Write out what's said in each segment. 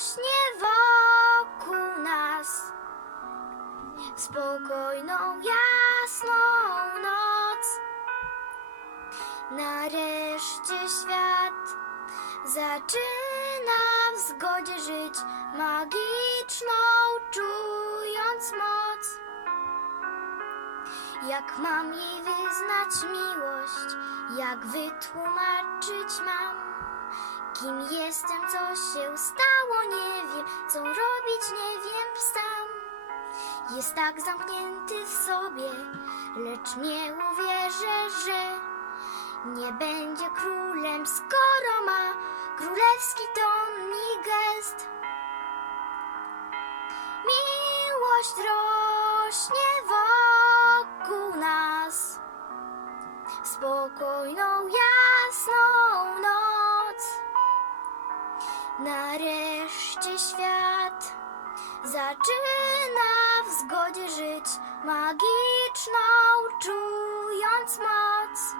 rośnie wokół nas. Spokojną, jasną noc. Nareszcie świat zaczyna w zgodzie żyć, magiczną czując moc. Jak mam jej wyznać miłość, jak wytłumaczyć mam? Kim jestem, co się stało, Jest tak zamknięty w sobie, lecz nie uwierzę, że nie będzie królem, skoro ma królewski ton i gest. Miłość rośnie wokół nas, spokojną, jasną noc. Nareszcie świat zaczyna w zgodzie żyć, magiczną czując moc.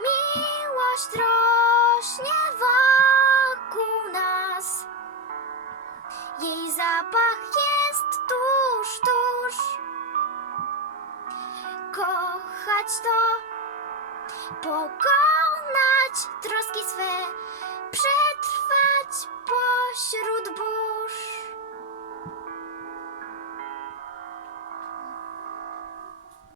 Miłość rośnie wokół nas. Jej zapach jest tuż, tuż. Kochać to, pokonać troski swe,